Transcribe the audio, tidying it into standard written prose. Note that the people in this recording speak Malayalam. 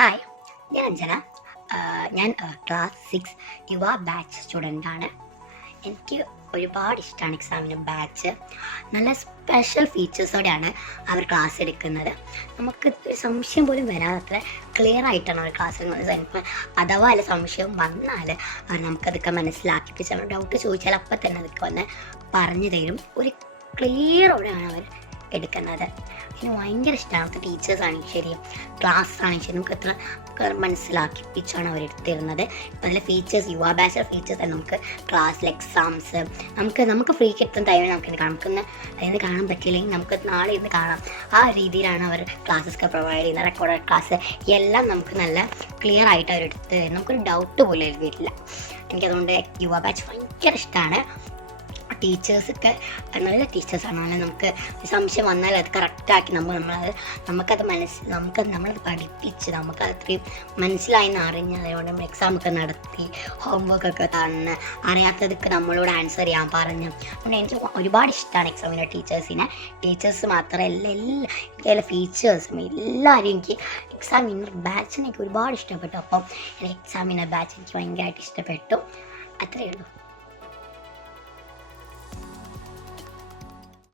ഹായ്, ഞാൻ അഞ്ജന. ഞാൻ ക്ലാസ് 6 യുവ ബാച്ച് സ്റ്റുഡൻ്റാണ്. എനിക്ക് ഒരുപാട് ഇഷ്ടമാണ് എക്സാമിന് ബാച്ച്. നല്ല സ്പെഷ്യൽ ഫീച്ചേഴ്സോടെയാണ് അവർ ക്ലാസ് എടുക്കുന്നത്. നമുക്ക് ഒരു സംശയം പോലും വരാത്തത്ര ക്ലിയർ ആയിട്ടാണ് അവർ ക്ലാസ് എടുക്കുന്നത്. ഇപ്പം അഥവാ അല്ല സംശയം വന്നാൽ അവർ നമുക്കതൊക്കെ മനസ്സിലാക്കിപ്പിച്ച് നമ്മൾ ഡൗട്ട് ചോദിച്ചാൽ അപ്പം തന്നെ അതൊക്കെ വന്ന് പറഞ്ഞു തരും. ഒരു ക്ലിയറോടെയാണ് അവർ എടുക്കുന്നത്. എനിക്ക് ഭയങ്കര ഇഷ്ടമാണ്. അവിടുത്തെ ടീച്ചേഴ്സാണെങ്കിൽ ശരി, ക്ലാസ് ആണെങ്കിൽ ശരി, നമുക്ക് എത്ര മനസ്സിലാക്കിപ്പിച്ചാണ് അവർ എടുത്തിരുന്നത്. ഇപ്പം അതിലെ ഫീച്ചേഴ്സ്, യുവ ബാച്ചിലെ ഫീച്ചേഴ്സ് നമുക്ക് ക്ലാസ്സിൽ എക്സാംസ് നമുക്ക് ഫ്രീ കിട്ടുന്ന ടൈമിൽ നമുക്കൊന്ന് അതിന് കാണാൻ പറ്റില്ലെങ്കിൽ നമുക്ക് നാളെ ഇരുന്ന് കാണാം. ആ രീതിയിലാണ് അവർ ക്ലാസ്സൊക്കെ പ്രൊവൈഡ് ചെയ്യുന്നത്. റെക്കോർഡഡ് ക്ലാസ് എല്ലാം നമുക്ക് നല്ല ക്ലിയർ ആയിട്ട് അവരെടുത്ത് നമുക്കൊരു ഡൗട്ട് പോലും വരില്ല. എനിക്കതുകൊണ്ട് യുവ ബാച്ച് ഭയങ്കര ഇഷ്ടമാണ്. ടീച്ചേഴ്സൊക്കെ നല്ല ടീച്ചേഴ്സാണ്. നല്ല നമുക്ക് സംശയം വന്നാൽ അത് കറക്റ്റാക്കി നമുക്കത് നമ്മളത് പഠിപ്പിച്ച് നമുക്കത് അത്രയും മനസ്സിലായെന്ന് അറിഞ്ഞതുകൊണ്ട് നമ്മൾ എക്സാമൊക്കെ നടത്തി ഹോംവർക്കൊക്കെ തന്ന് അറിയാത്തതൊക്കെ നമ്മളോട് ആൻസർ ചെയ്യാൻ പറഞ്ഞു. അതുകൊണ്ട് എനിക്ക് ഒരുപാട് ഇഷ്ടമാണ് എക്സാമിൻ്റെ ടീച്ചേഴ്സ് മാത്രമല്ല എല്ലാ ഫീച്ചേഴ്സും എല്ലാവരും എനിക്ക് എക്സാമിനർ ബാച്ചിനെ എനിക്ക് ഒരുപാട് ഇഷ്ടപ്പെട്ടു. അപ്പം എക്സാമിനർ ബാച്ച് എനിക്ക് ഭയങ്കരമായിട്ട് ഇഷ്ടപ്പെട്ടു. അത്രയേ ഉള്ളൂ.